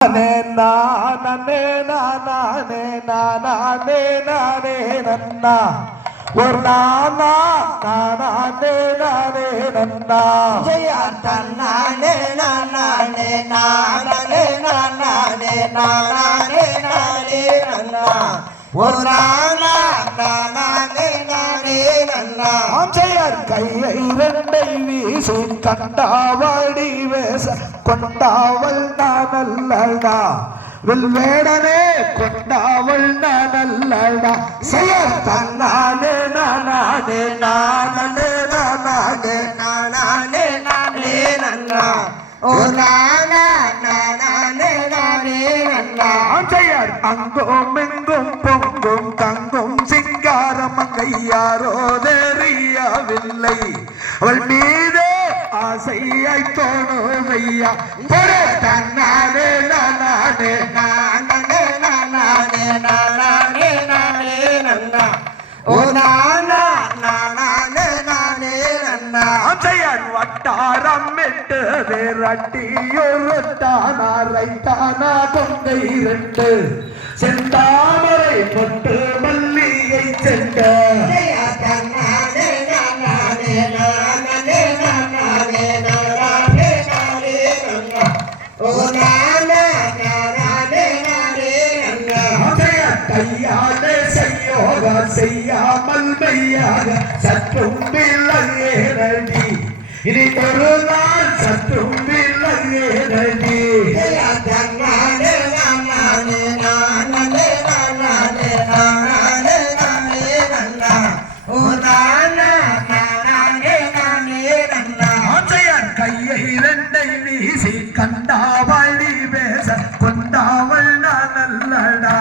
நானே நானே நானே நானே நானே நன்னா ஒரு நானா நானே நானே நன்னா ஜெயா தன்னானே நானே நானே நானே நானே நானே நன்னா ஒரு நானா நானே நானே நன்னா ஜெயர் கையை இரண்டை வீசி கண்டாவடி வேச கொண்டாவல் நானல்லடா வெல்வேடனே கொண்டாவள் நானல்லடா செயல் தன்னானே நானே நானே நானே நானே நானே நன்னா ஓ நானா நானே நானே நன்னா ஜெயர் அங்கும் எங்கும் பொங்கும் தங்கும் சிங்காரம் அங்கையாரோ தெரியவில்லை அவள் மீதே ஆசையை தோணுமையா பொறு தன்னானே நானே நானே நானே நானே நானே நன்னா ஓ நானா நானே நானே நன்னா ஜெயன் வட்டாரம் விட்டு விரட்டியொரு தானாரை தானா கொங்கை இரண்டு செந்தாமரை பொட்டு மல்லிகை சென்ற கையாலே செய்யோக செய்யாமல் மெய்யாக சற்றும் விலகேனடி இனி ஒரு நாள் சற்றும் விலகேனடி கையை இரண்டை வீசி கண்டாவளி பேச கொண்டாவள் நானல்லடா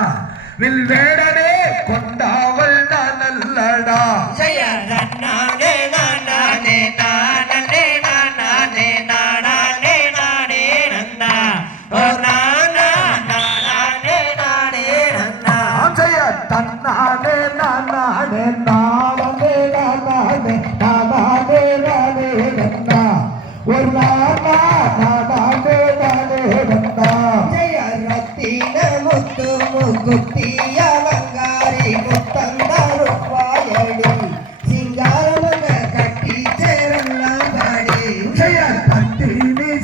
வில்வேடனே கொண்டாவள் நானல்லடா ஜெய நானே நானே நானே நானே நானே நானே நன்னா ஓ நானா நானே நானே நன்னா ஜெய தன்னானே நானே நானே நானே நானே நானே நன்னா ஒரு நானா நானே நானே நன்னா ஜெய ரத்தின முத்து முக்குத்தி அலங்காரி முத்தந்தாருப்பாயடி சிங்காரமங்க கட்டி சேரலாம் பாடி ஜெய பத்தி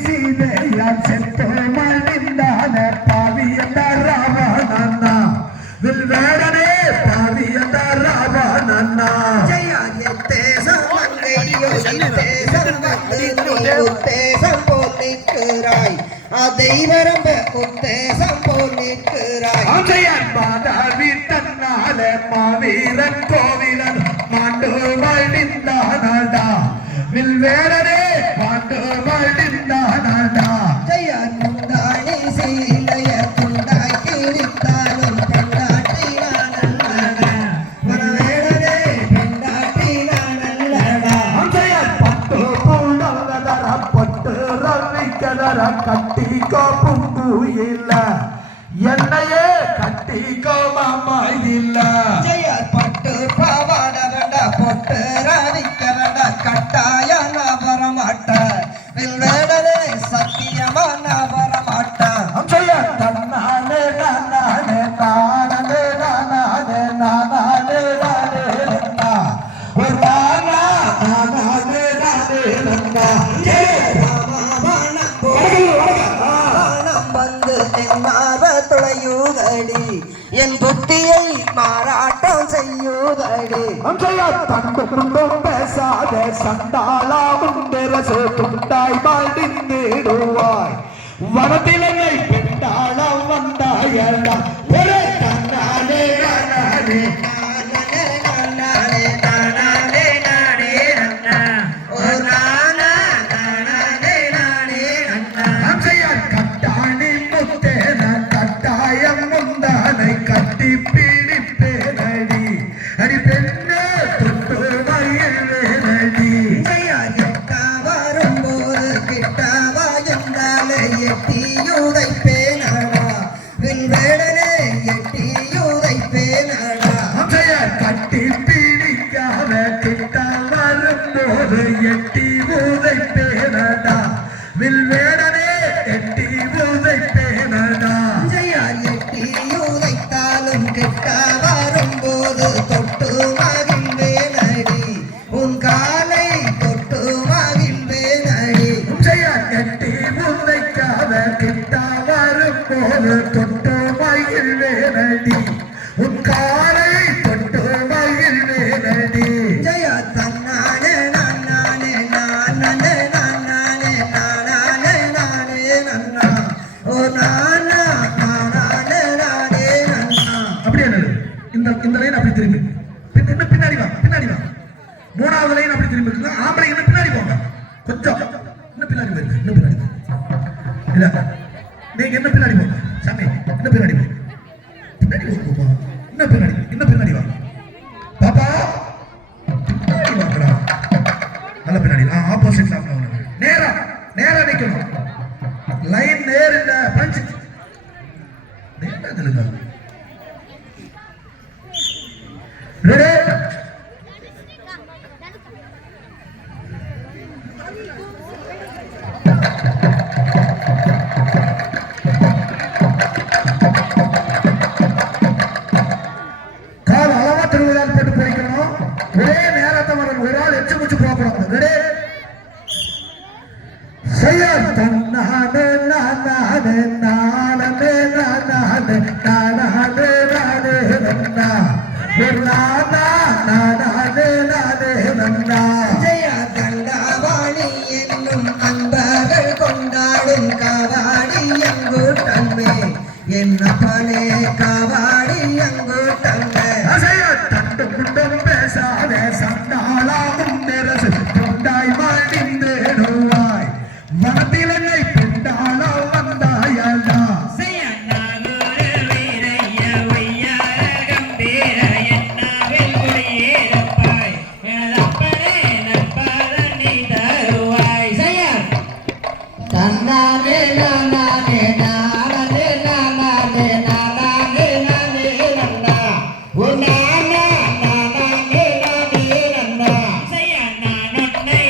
சீதையால் செத்து மணிந்தான பாவியந்த ராவணன்னா வில்வேடனே பாவியந்த ராவணன்னா ஜெய தேசம் மங்கையோ தேசம் வந்து உத்தேசம் போல் நிற்கிறாய் அதை வரம்ப உத்தேசம் போல் நிற்கிறாய் அஜயன் மாதாவி தன்னால மாவீரன் கோவிலன் மாண்டு வாழ்ந்தானடா வில்வேடனே மாண்டு வாழ்ந்தானடா ஜெய முந்தாணி சீலைய துண்டாய் கிழித்தாலும் பெண்டாட்டி நானல்லடா வரவேடனே பெண்டாட்டி நானல்லடா அஜயன் பட்டு பூண்டதர பட்டு ரவிக்கதர கட்டி கோப்பும் பூயில்ல என்னையே கட்டி கோமாமா இல்ல ஜெய பட்டு பாவாட வேண்ட பொட்டு ராதிக்க வேண்ட கட்டாய நான் வரமாட்ட வில்வேடனே சத்தியமா நான் வரமாட்ட அஜயன் தன்னானே நானே நானே நானே நானே நானே நன்னா ஒரு நானா நானே நானே நன்னா வந்து என்னாவ துளையுதடி என் புத்தியை மாறாட்டம் செய்யுதடி தண்டு குண்டும் பேசாத சண்டாளா முண்டரசு துண்டாய் மாடிந்திடுவாய் வனத்திலங்கை பெண்டாளம் வந்தாயடா ஒரு தன்னானே நானே கட்டாணி முத்தேன கட்டாயம் முந்தானை கட்டி பீடிப்பேனடி அடி பெண்ணே தொட்டு மயில் வேலடி வரும்போது கிட்டாவா என்றாலே எட்டியுதைப்பேனடா வில்வேடனே எட்டியுதைப்பேனடா கிட்டா வரும்போது தொட்டு மகிழ்வேனடி உன் காலை தொட்டு மகிழ்வேனடி ஜெயா தன்னானே நானே நானே நானே நானே நானே நன்னா ஓ நானா நானே நானே நன்னா அப்படியே இந்த லைன் அப்படி திரும்பி இன்னும் பின்னாடி வா மூணாவது லைன் அப்படி திரும்பி இருக்குங்க ஆம்பளை இன்னும் பின்னாடி போங்க கொஞ்சம் இன்னும் பின்னாடி போயிருங்க இன்னும் பின்னாடி இல்ல நீங்க என்ன பின்னாடி போங்க சாமி இன்னும் பின்னாடி போங்க பின்னாடி போங்க இன்னும் பின்னாடி வா பாப்பா பின்னாடி வாங்கடா நல்ல பின்னாடி ஆப்போசிட் சாப்பிட நேரா நிக்கணும் லைன் நேர் இல்ல பஞ்ச் நேரா நில்லுங்க ரெடி கால் அளவா திருவிழால் போட்டு போய்க்கணும் ஒரே நேரத்தை வரணும் ஒரு ஆள் எச்சு முச்சு போகக்கூடாது ரெடி செய்ய தன்னானே நானே நானே நானே நானே நானே நன்னா ஒரு நானா நானே நானே நன்னா ஜெயா தண்டாவாணி என்னும் அன்பர்கள் கொண்டாடும் காவாடி எங்கூட்டன்மே என்னப்பனே காவாடி எங்கூட்டன்மே அசைய தண்டு குண்டம் பேசாதே சண்டாளாவும் நிரசு தொண்டாய் மடிந்தேடுவாய் மனத்திலனை பெண்டாளா வந்தாயடா தன்னானே நானே நானே நானே நானே நானே நன்னா ஓ நானா நானே நானே நன்னா செய்யா நானே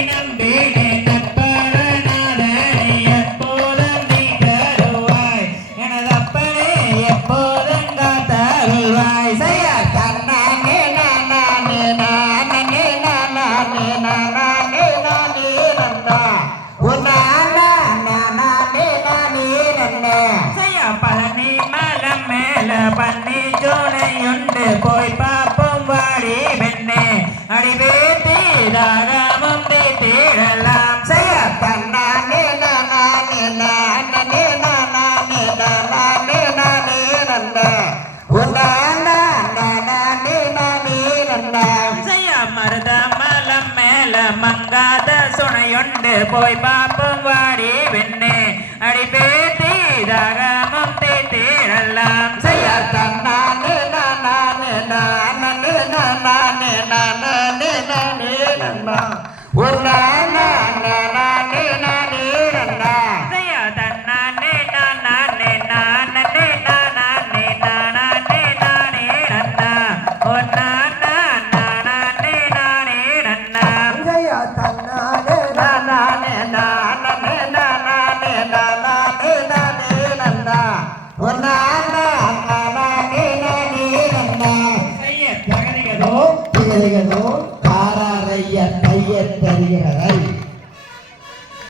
நம்பினே நட்பரனானே எப்போதும் நீ தருவாய் எனதப்பனே எப்போதும் காத்தருவாய் செய்யா தன்னானே நானே நானே நானே நானே நானே நன்னா ஓ நானா பழனி மலம் மேல பண்ணி ஜோனையுண்டு போய் பாப்போம் வாடி பெண்ணே அடிவேத்தி தாகமும் தேடலாம் செய்ய தன்னானே நானே நானே நானே நானே நானே நன்னா ஓ நானா நானே நானே நன்னா செய்ய மருத மலம் மேல மங்காத சுனையுண்டு போய் பாப்போம் வாடி பெண்ணே அடிவேத்தி தாகமும் தேடலாம் செய்ய தன்னானே நானே நானே நானே நானே நானே நன்னா ஒரு